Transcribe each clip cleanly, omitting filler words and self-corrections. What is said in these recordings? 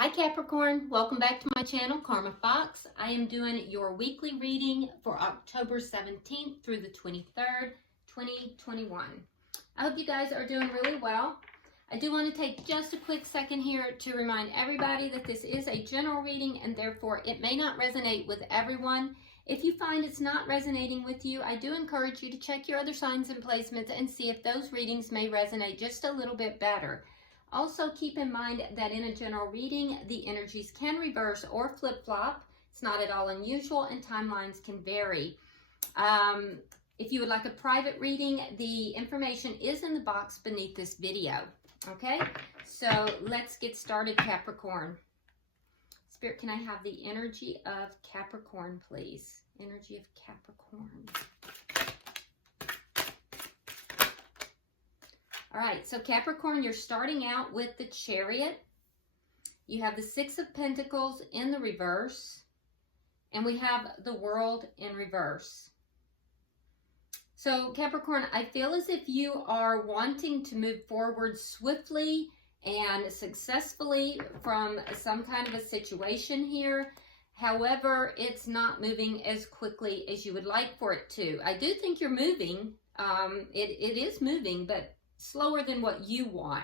Hi Capricorn, welcome back to my channel, Karma Fox. I am doing your weekly reading for October 17th through the 23rd, 2021. I hope you guys are doing really well. I do want to take just a quick second here to remind everybody that this is a general reading and therefore it may not resonate with everyone. If you find it's not resonating with you, I do encourage you to check your other signs and placements and see if those readings may resonate just a little bit better. Also, keep in mind that in a general reading, the energies can reverse or flip-flop. It's not at all unusual, and timelines can vary. If you would like a private reading, the information is in the box beneath this video. Okay, so let's get started, Capricorn. Spirit, can I have the energy of Capricorn, please? Energy of Capricorn. All right, so Capricorn, you're starting out with the Chariot. You have the Six of Pentacles in the reverse, and we have the World in reverse. So Capricorn, I feel as if you are wanting to move forward swiftly and successfully from some kind of a situation here. However, it's not moving as quickly as you would like for it to. I do think you're moving. It is moving, but slower than what you want.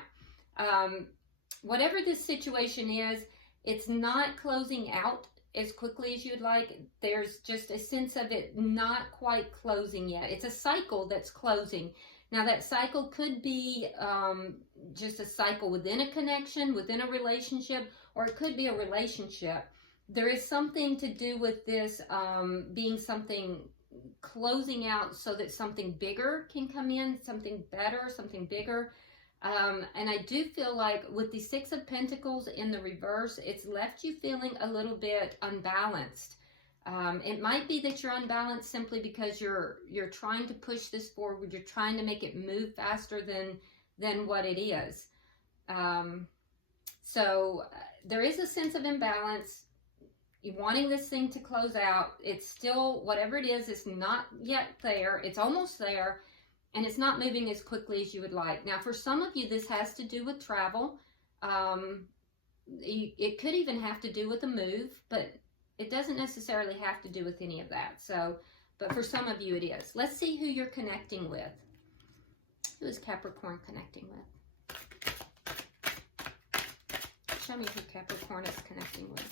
Whatever this situation is, it's not closing out as quickly as you'd like. There's just a sense of it not quite closing yet. It's a cycle that's closing. Now that cycle could be just a cycle within a connection, within a relationship, or it could be a relationship. There is something to do with this being something closing out so that something bigger can come in, something better, something bigger. And I do feel like with the Six of Pentacles in the reverse, it's left you feeling a little bit unbalanced. It might be that you're unbalanced simply because you're trying to push this forward. You're trying to make it move faster than what it is. So there is a sense of imbalance. You're wanting this thing to close out. It's still, whatever it is not yet there. It's almost there, and it's not moving as quickly as you would like. Now, for some of you, this has to do with travel. It could even have to do with a move, but it doesn't necessarily have to do with any of that. So, but for some of you, it is. Let's see who you're connecting with. Who is Capricorn connecting with? Show me who Capricorn is connecting with.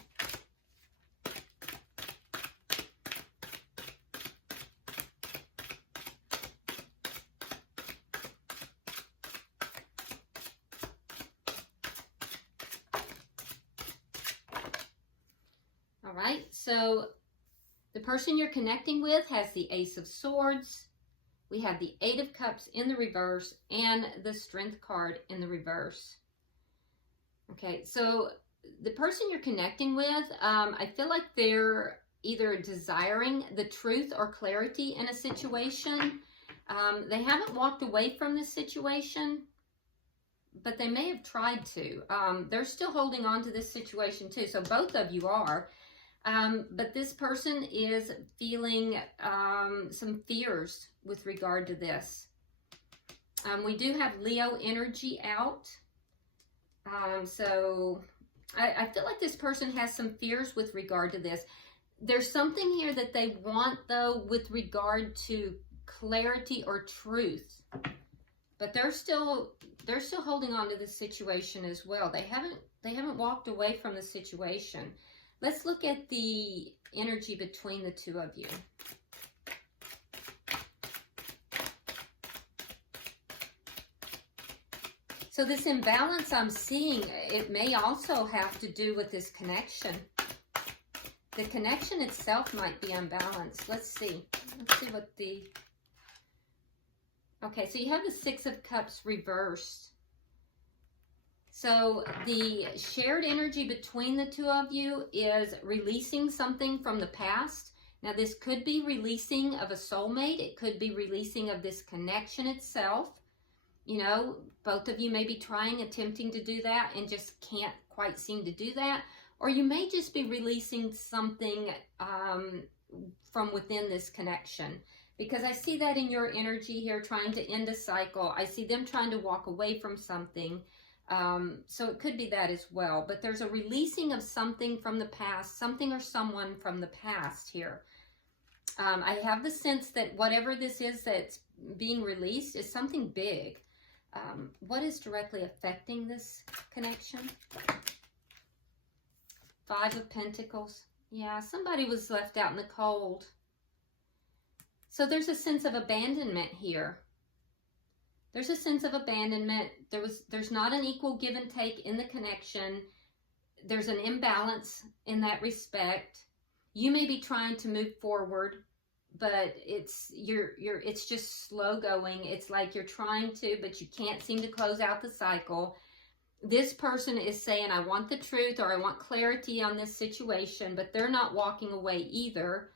All right, so the person you're connecting with has the Ace of Swords. We have the Eight of Cups in the reverse and the Strength card in the reverse. Okay, so the person you're connecting with, I feel like they're either desiring the truth or clarity in a situation. They haven't walked away from this situation, but they may have tried to. They're still holding on to this situation too, so both of you are. But this person is feeling some fears with regard to this. We do have Leo energy out. So I feel like this person has some fears with regard to this. There's something here that they want, though, with regard to clarity or truth. But they're still holding on to this situation as well. They haven't walked away from the situation. Let's look at the energy between the two of you. So this imbalance I'm seeing, it may also have to do with this connection. The connection itself might be unbalanced. Let's see. Let's see what the... Okay, so you have the Six of Cups reversed. So the shared energy between the two of you is releasing something from the past. Now this could be releasing of a soulmate. It could be releasing of this connection itself. You know, both of you may be attempting to do that and just can't quite seem to do that. Or you may just be releasing something from within this connection. Because I see that in your energy here, trying to end a cycle. I see them trying to walk away from something. So it could be that as well. But there's a releasing of something from the past, something or someone from the past here. I have the sense that whatever this is that's being released is something big. What is directly affecting this connection? Five of Pentacles. Yeah, somebody was left out in the cold. So there's a sense of abandonment here. There's a sense of abandonment. There's not an equal give and take in the connection. There's an imbalance in that respect. You may be trying to move forward, but it's just slow going. It's like you're trying to, but you can't seem to close out the cycle. This person is saying, I want the truth, or I want clarity on this situation, but they're not walking away either.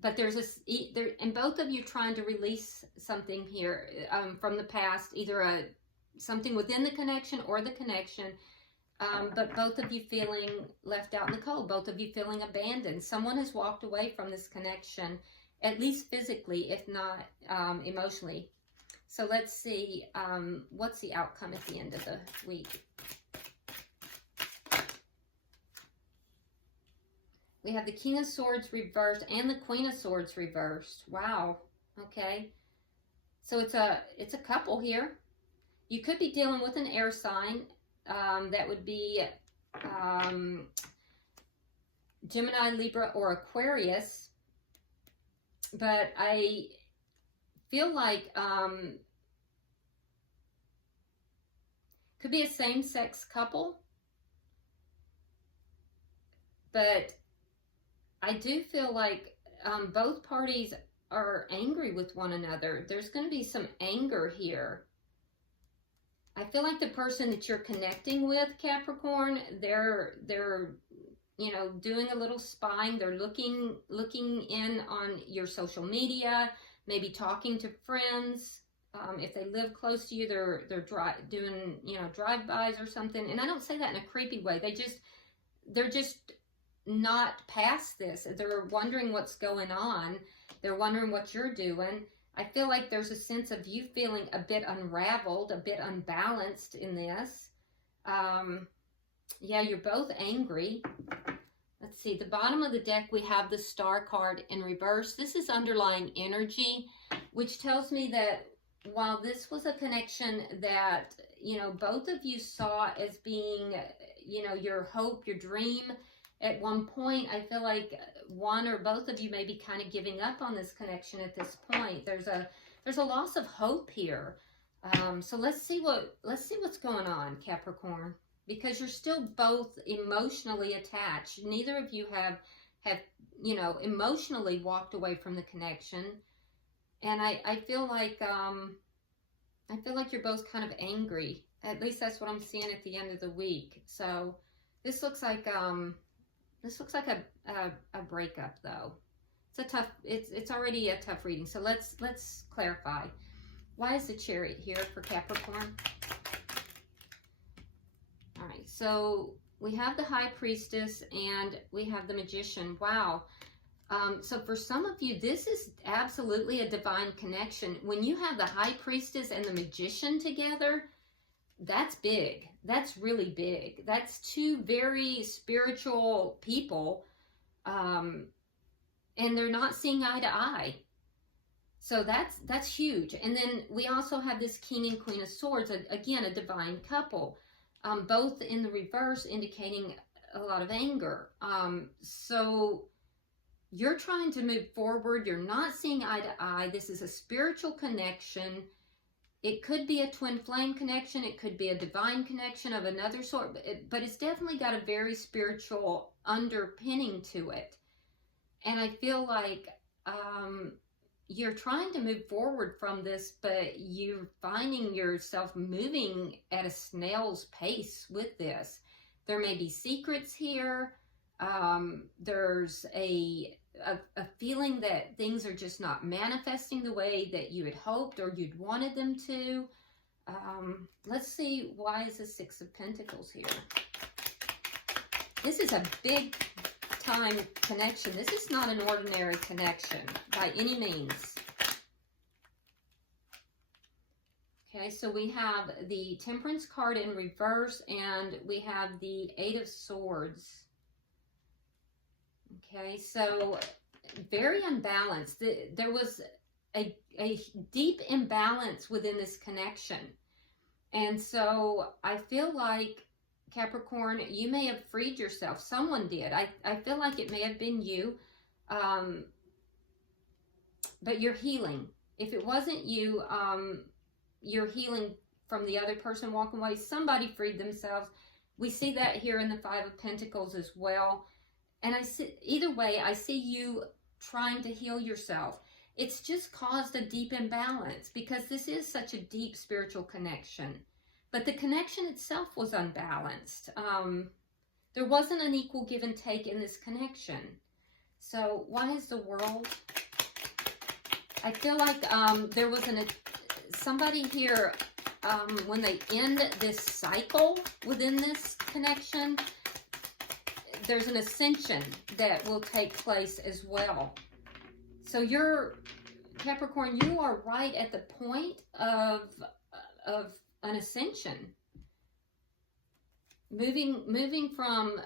But and both of you trying to release something here from the past, either something within the connection or the connection. But both of you feeling left out in the cold, both of you feeling abandoned. Someone has walked away from this connection, at least physically, if not emotionally. So let's see, what's the outcome at the end of the week? We have the King of Swords reversed and the Queen of Swords reversed. Wow. Okay. So it's a couple here. You could be dealing with an air sign. That would be Gemini, Libra, or Aquarius. But I feel like could be a same-sex couple. But I do feel like both parties are angry with one another. There's going to be some anger here. I feel like the person that you're connecting with, Capricorn, they're you know, doing a little spying. They're looking in on your social media, maybe talking to friends. If they live close to you, they're doing, you know, drive-bys or something. And I don't say that in a creepy way. They're just not past this. They're wondering what's going on. They're wondering what you're doing. I feel like there's a sense of you feeling a bit unraveled, a bit unbalanced in this. Yeah, you're both angry. Let's see, the bottom of the deck, we have the Star card in reverse. This is underlying energy, which tells me that while this was a connection that, you know, both of you saw as being, you know, your hope, your dream, at one point, I feel like one or both of you may be kind of giving up on this connection at this point. There's a loss of hope here. So let's see what's going on, Capricorn, because you're still both emotionally attached. Neither of you have you know, emotionally walked away from the connection, and I feel like you're both kind of angry. At least that's what I'm seeing at the end of the week. So this looks like a breakup, though. It's already a tough reading. So let's clarify. Why is the Chariot here for Capricorn? All right, so we have the High Priestess and we have the Magician. Wow. So for some of you, this is absolutely a divine connection. When you have the High Priestess and the Magician together, that's big. That's really big. That's two very spiritual people, and they're not seeing eye to eye. So that's huge. And then we also have this King and Queen of Swords, again, a divine couple, both in the reverse, indicating a lot of anger. So you're trying to move forward. You're not seeing eye to eye. This is a spiritual connection. It could be a twin flame connection. It could be a divine connection of another sort, but it's definitely got a very spiritual underpinning to it. And I feel like you're trying to move forward from this, but you're finding yourself moving at a snail's pace with this. There may be secrets here. There's a feeling that things are just not manifesting the way that you had hoped or you'd wanted them to. Let's see, why is the Six of Pentacles here? This is a big time connection. This is not an ordinary connection by any means. Okay, so we have the Temperance card in reverse, and we have the Eight of Swords. Okay, so very unbalanced. There was a deep imbalance within this connection. And so I feel like, Capricorn, you may have freed yourself. Someone did. I feel like it may have been you. But you're healing. If it wasn't you, you're healing from the other person walking away. Somebody freed themselves. We see that here in the Five of Pentacles as well. And I see, either way, I see you trying to heal yourself. It's just caused a deep imbalance because this is such a deep spiritual connection. But the connection itself was unbalanced. There wasn't an equal give and take in this connection. So why is the World? I feel like there was somebody here, when they end this cycle within this connection, there's an ascension that will take place as well. So you're, Capricorn, you are right at the point of an ascension. Moving from,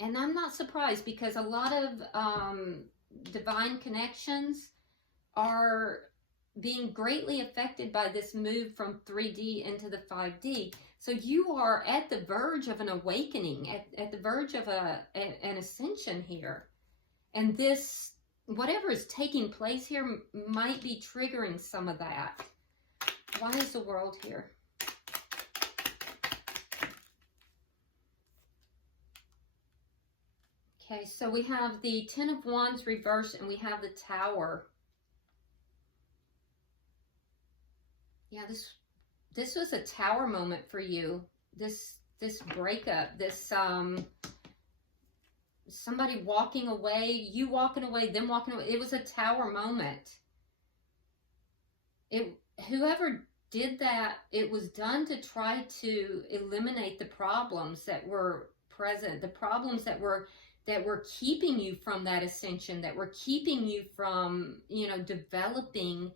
and I'm not surprised because a lot of divine connections are being greatly affected by this move from 3D into the 5D. So you are at the verge of an awakening, at the verge of an ascension here. And this, whatever is taking place here, might be triggering some of that. Why is the World here? Okay, so we have the Ten of Wands reversed, and we have the Tower. Yeah, this was a Tower moment for you. This breakup, this somebody walking away, you walking away, them walking away. It was a Tower moment. Whoever did that, it was done to try to eliminate the problems that were present, the problems that were keeping you from that ascension, that were keeping you from, developing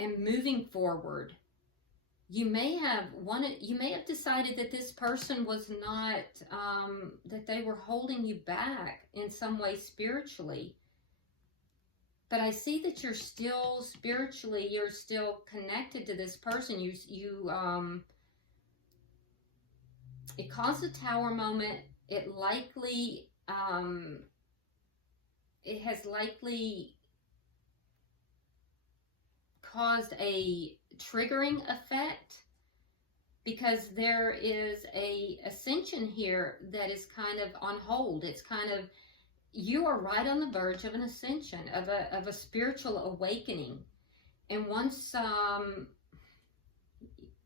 and moving forward. You may have decided that this person was not, that they were holding you back in some way spiritually. But I see that you're still spiritually, you're still connected to this person. It caused a Tower moment. It has likely caused a triggering effect because there is a ascension here that is kind of on hold. It's kind of, you are right on the verge of an ascension, of a spiritual awakening. And once,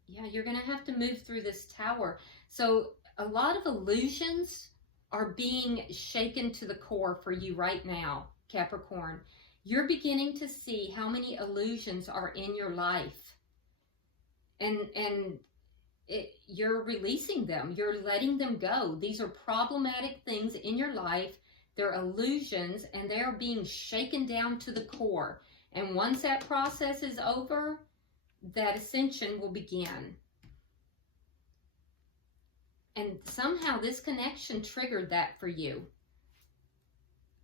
you're going to have to move through this Tower. So a lot of illusions are being shaken to the core for you right now, Capricorn. You're beginning to see how many illusions are in your life. And you're releasing them. You're letting them go. These are problematic things in your life. They're illusions, and they're being shaken down to the core. And once that process is over, that ascension will begin. And somehow this connection triggered that for you.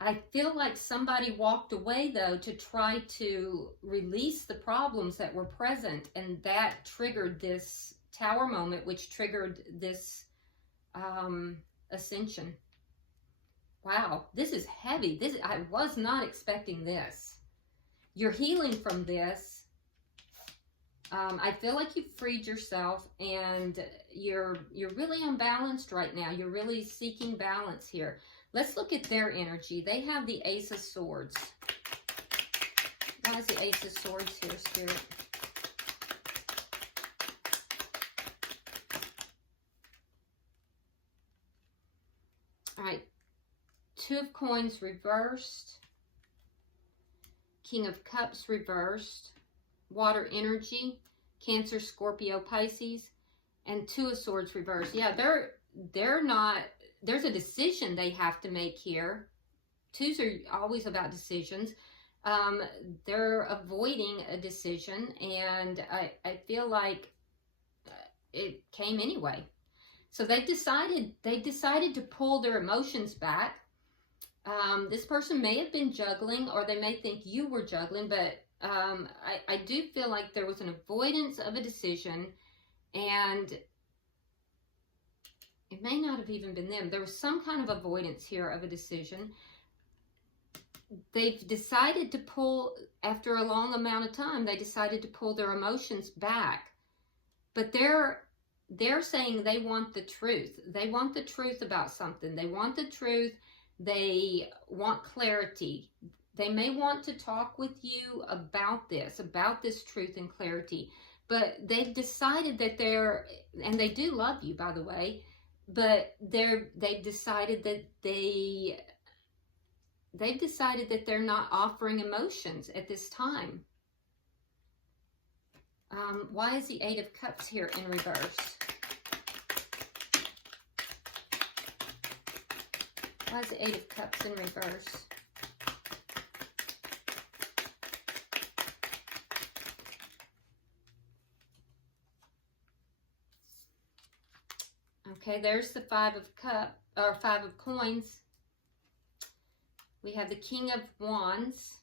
I feel like somebody walked away, though, to try to release the problems that were present, and that triggered this Tower moment, which triggered this ascension. Wow, this is heavy. I was not expecting this. You're healing from this. I feel like you've freed yourself, and you're really unbalanced right now. You're really seeking balance here. Let's look at their energy. They have the Ace of Swords. Why is the Ace of Swords here, Spirit? All right. Two of Coins reversed. King of Cups reversed. Water energy, Cancer, Scorpio, Pisces, and Two of Swords reversed. Yeah, they're not, there's a decision they have to make here. Twos are always about decisions. they're avoiding a decision, and I feel like it came anyway. So they decided to pull their emotions back. This person may have been juggling, or they may think you were juggling, but I do feel like there was an avoidance of a decision, and it may not have even been them. There was some kind of avoidance here of a decision. They've decided to pull, after a long amount of time, they decided to pull their emotions back. But they're saying they want the truth. They want the truth about something. They want the truth. They want clarity. They may want to talk with you about this truth and clarity. But they've decided that and they do love you, by the way, but they've decided that they're not offering emotions at this time. Why is the Eight of Cups here in reverse? Why is the Eight of Cups in reverse? Okay, there's the Five of Coins. We have the King of Wands.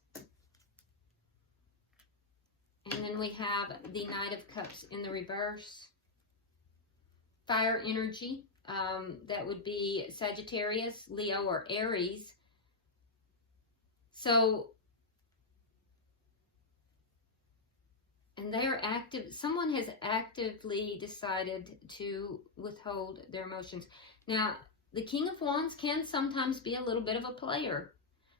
And then we have the Knight of Cups in the reverse. Fire energy. That would be Sagittarius, Leo, or Aries. So, and they are active. Someone has actively decided to withhold their emotions. Now, the King of Wands can sometimes be a little bit of a player.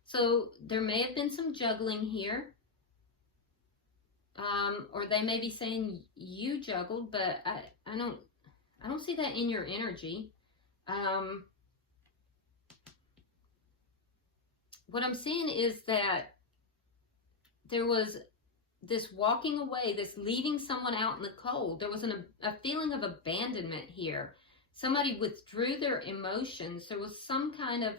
So there may have been some juggling here. Or they may be saying you juggled, but I don't see that in your energy. What I'm seeing is that there was this walking away, this leaving someone out in the cold. There was a feeling of abandonment here. Somebody withdrew their emotions. There was some kind of,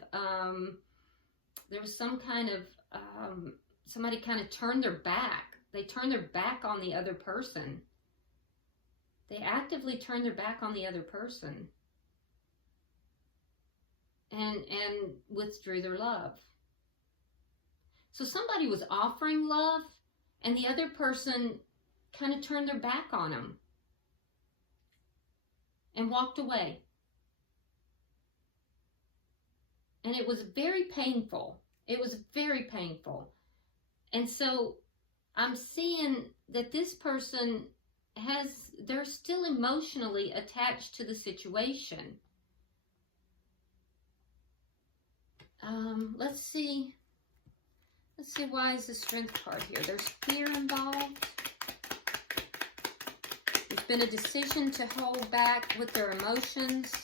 somebody kind of turned their back. They turned their back on the other person. They actively turned their back on the other person. And withdrew their love. So somebody was offering love, and the other person kind of turned their back on them and walked away. And it was very painful. It was very painful. And so I'm seeing that this person they're still emotionally attached to the situation. Let's see why is the Strength card here. There's fear involved. There's been a decision to hold back with their emotions.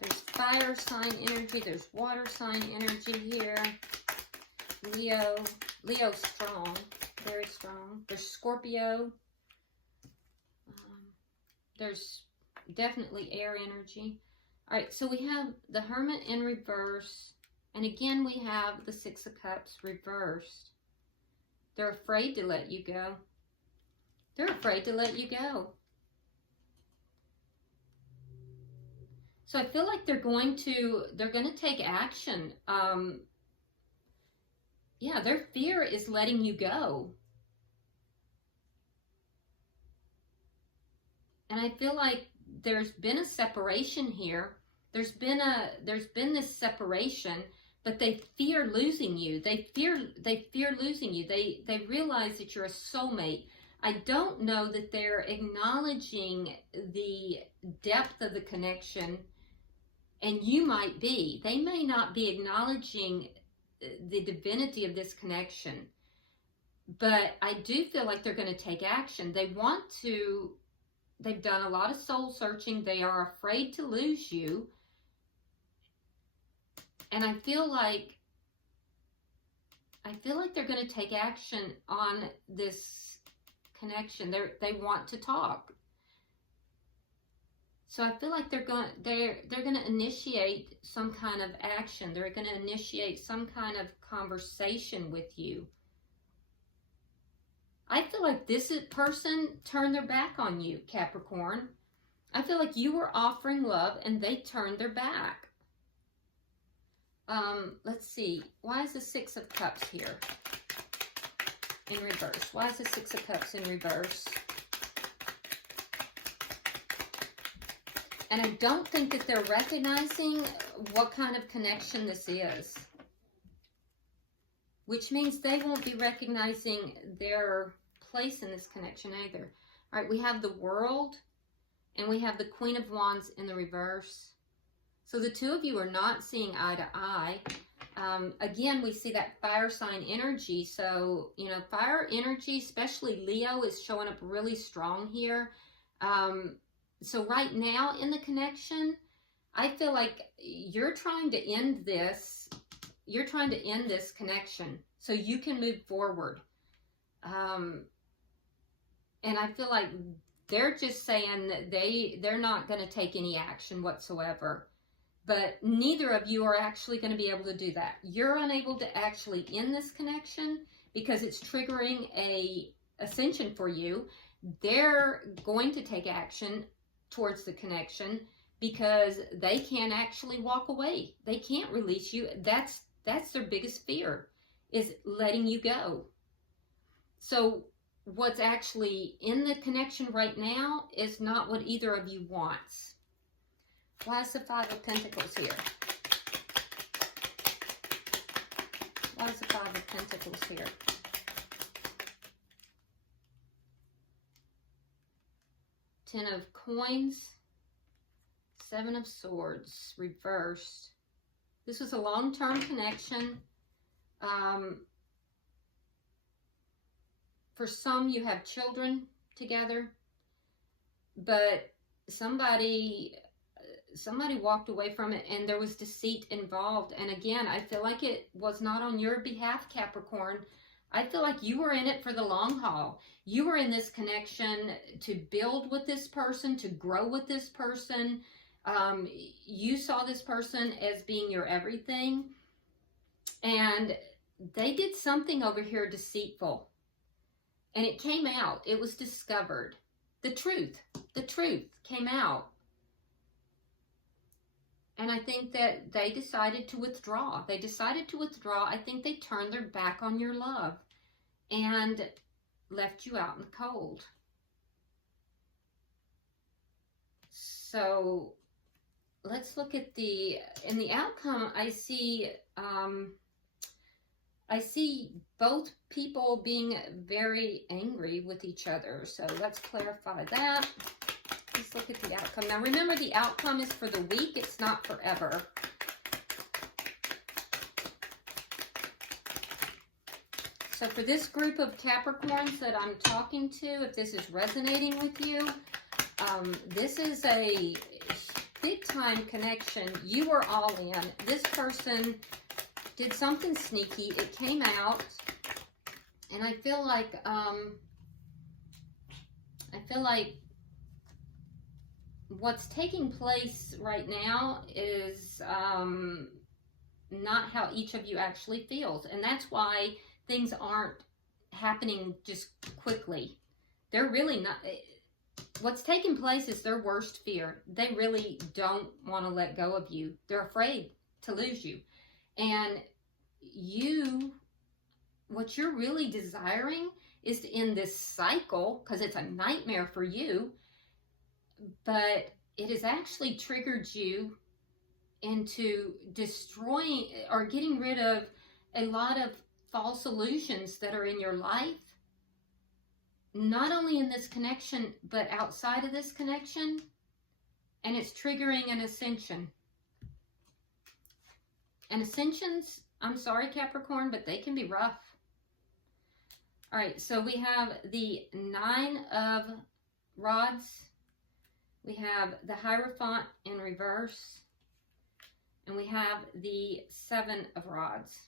There's fire sign energy. There's water sign energy here. Leo's strong. Very strong. There's Scorpio. There's definitely air energy. All right, so we have the Hermit in reverse. And again, we have the Six of Cups reversed. They're afraid to let you go. They're afraid to let you go. So I feel like they're going to take action. Yeah, their fear is letting you go. And I feel like there's been a separation here. There's been this separation, but they fear losing you. They fear losing you. They realize that you're a soulmate. I don't know that they're acknowledging the depth of the connection, and you might be. They may not be acknowledging the divinity of this connection, but I do feel like they're going to take action. They've done a lot of soul searching. They are afraid to lose you. And I feel like they're going to take action on this connection. They want to talk. So I feel like they're going to initiate some kind of action. They're going to initiate some kind of conversation with you. I feel like this person turned their back on you, Capricorn. I feel like you were offering love and they turned their back. Let's see. Why is the Six of Cups here in reverse? Why is the Six of Cups in reverse? And I don't think that they're recognizing what kind of connection this is. Which means they won't be recognizing their place in this connection either. All right, we have the World and we have the Queen of Wands in the reverse. So the two of you are not seeing eye to eye. Again, we see that fire sign energy. So, you know, fire energy, especially Leo, is showing up really strong here. So right now in the connection, I feel like you're trying to end this. You're trying to end this connection so you can move forward. And I feel like they're just saying that they're not going to take any action whatsoever. But neither of you are actually going to be able to do that. You're unable to actually end this connection because it's triggering a ascension for you. They're going to take action towards the connection because they can't actually walk away. They can't release you. That's their biggest fear, is letting you go. So what's actually in the connection right now is not what either of you wants. Why is the Five of Pentacles here? Why is the Five of Pentacles here? Ten of Coins, Seven of Swords, reversed. This was a long-term connection. For some, you have children together, but somebody walked away from it and there was deceit involved. And again, I feel like it was not on your behalf, Capricorn. I feel like you were in it for the long haul. You were in this connection to build with this person, to grow with this person. You saw this person as being your everything. And they did something over here deceitful. And it came out. It was discovered. The truth came out. And I think that they decided to withdraw. I think they turned their back on your love and left you out in the cold. So let's look at in the outcome. I see both people being very angry with each other. So let's clarify that. Let's look at the outcome. Now remember, the outcome is for the week. It's not forever. So for this group of Capricorns that I'm talking to, if this is resonating with you, this is a big time connection. You were all in. This person did something sneaky. It came out. And I feel like, what's taking place right now is not how each of you actually feels. And that's why things aren't happening just quickly. They're really not. What's taking place is their worst fear. They really don't want to let go of you. They're afraid to lose you. And what you're really desiring is to end this cycle, because it's a nightmare for you. But it has actually triggered you into destroying or getting rid of a lot of false illusions that are in your life. Not only in this connection, but outside of this connection. And it's triggering an ascension. And ascensions, I'm sorry, Capricorn, but they can be rough. All right, so we have the Nine of Rods. We have the Hierophant in reverse. And we have the Seven of Rods.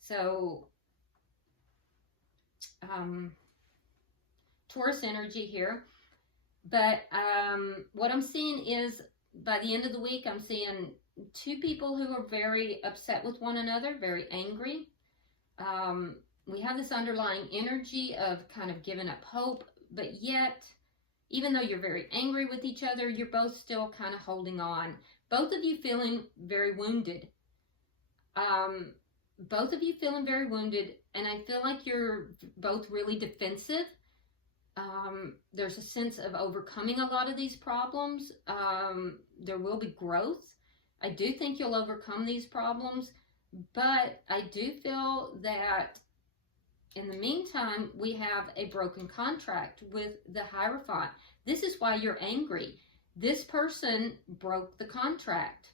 So, Taurus energy here. But what I'm seeing is by the end of the week, I'm seeing two people who are very upset with one another, very angry. We have this underlying energy of kind of giving up hope, but yet, even though you're very angry with each other, you're both still kind of holding on. Both of you feeling very wounded. Both of you feeling very wounded, and I feel like you're both really defensive. There's a sense of overcoming a lot of these problems. There will be growth. I do think you'll overcome these problems, but I do feel that in the meantime, we have a broken contract with the Hierophant. This is why you're angry. This person broke the contract.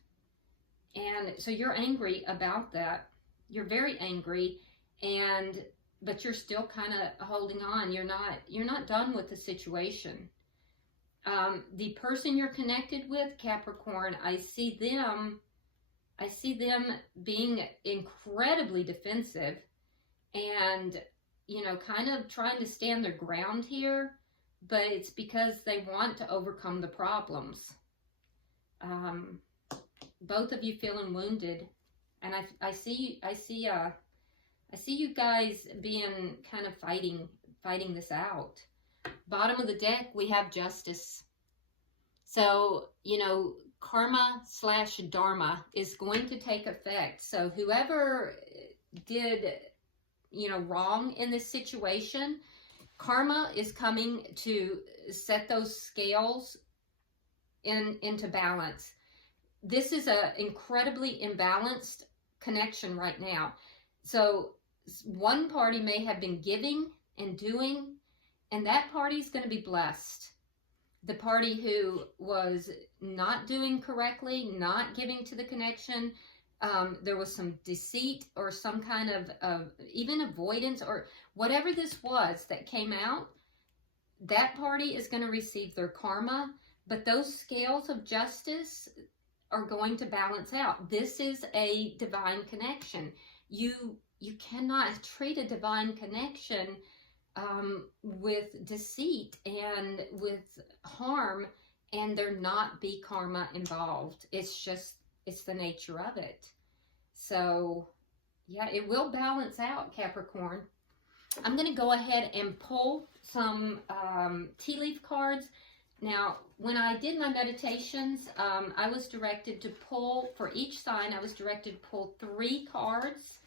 And so you're angry about that. You're very angry, but you're still kind of holding on. You're not done with the situation. The person you're connected with, Capricorn, I see them being incredibly defensive and, you know, kind of trying to stand their ground here, but it's because they want to overcome the problems. Both of you feeling wounded, and I see you guys being kind of fighting this out. Bottom of the deck, we have Justice. So, you know, karma / dharma is going to take effect. So whoever did, you know, wrong in this situation, karma is coming to set those scales into balance. This is an incredibly imbalanced connection right now. So one party may have been giving and doing, and that party is going to be blessed. The party who was not doing correctly, not giving to the connection, there was some deceit or some kind of even avoidance or whatever this was that came out, that party is going to receive their karma, but those scales of justice are going to balance out. This is a divine connection. You cannot treat a divine connection with deceit and with harm and there not be karma involved. It's the nature of it. So yeah, it will balance out, Capricorn. I'm going to go ahead and pull some tea leaf cards. Now, when I did my meditations, I was directed to pull, for each sign, I was directed to pull 3 cards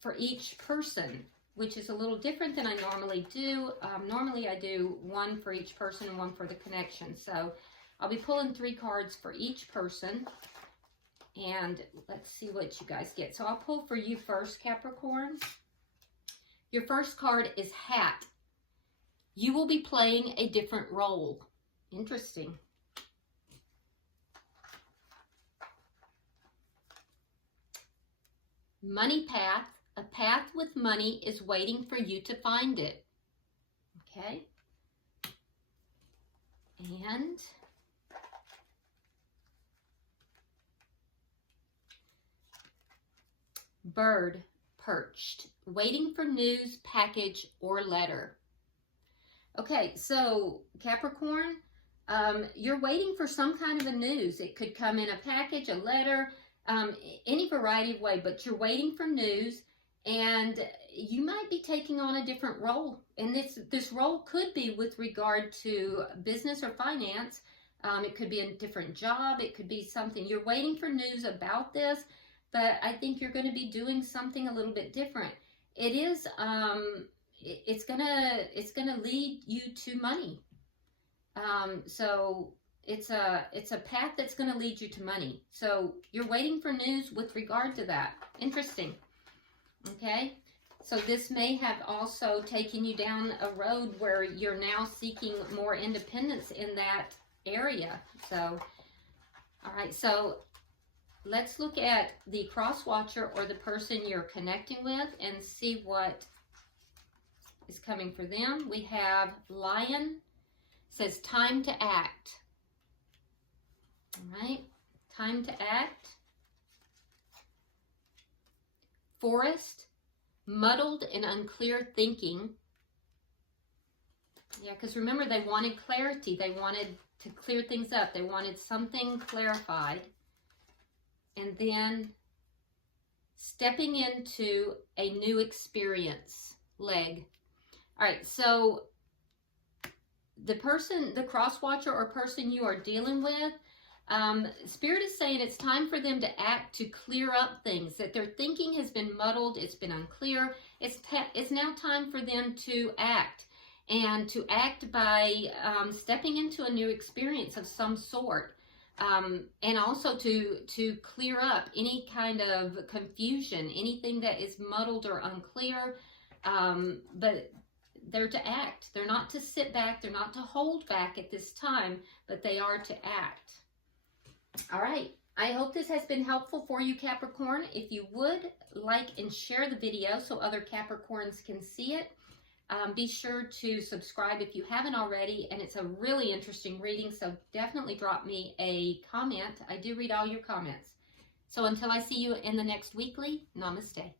for each person, which is a little different than I normally do. Normally I do 1 for each person and 1 for the connection. So I'll be pulling 3 cards for each person. And let's see what you guys get. So I'll pull for you first, Capricorn. Your first card is Hat. You will be playing a different role. Interesting. Money Path. A path with money is waiting for you to find it. Okay. And Bird, perched, waiting for news, package, or letter. Okay, so Capricorn, you're waiting for some kind of a news. It could come in a package, a letter, any variety of way, but you're waiting for news, and you might be taking on a different role. And this role could be with regard to business or finance. It could be a different job. It could be something. You're waiting for news about this, but I think you're going to be doing something a little bit different. It is, it's gonna lead you to money. So it's a path that's going to lead you to money. So you're waiting for news with regard to that. Interesting. Okay. So this may have also taken you down a road where you're now seeking more independence in that area. So, all right. So let's look at the cross watcher or the person you're connecting with and see what is coming for them. We have Lion. Says time to act. All right, time to act. Forest, muddled and unclear thinking. Yeah, because remember, they wanted clarity. They wanted to clear things up. They wanted something clarified. And then stepping into a new experience leg. All right, so the person, the cross watcher or person you are dealing with, Spirit is saying it's time for them to act to clear up things, that their thinking has been muddled, it's been unclear. It's now time for them to act, and to act by stepping into a new experience of some sort, and also to clear up any kind of confusion, anything that is muddled or unclear, but they're to act. They're not to sit back, they're not to hold back at this time, but they are to act. All right, I hope this has been helpful for you, Capricorn. If you would, like and share the video so other Capricorns can see it. Be sure to subscribe if you haven't already, and it's a really interesting reading, so definitely drop me a comment. I do read all your comments. So until I see you in the next weekly, namaste.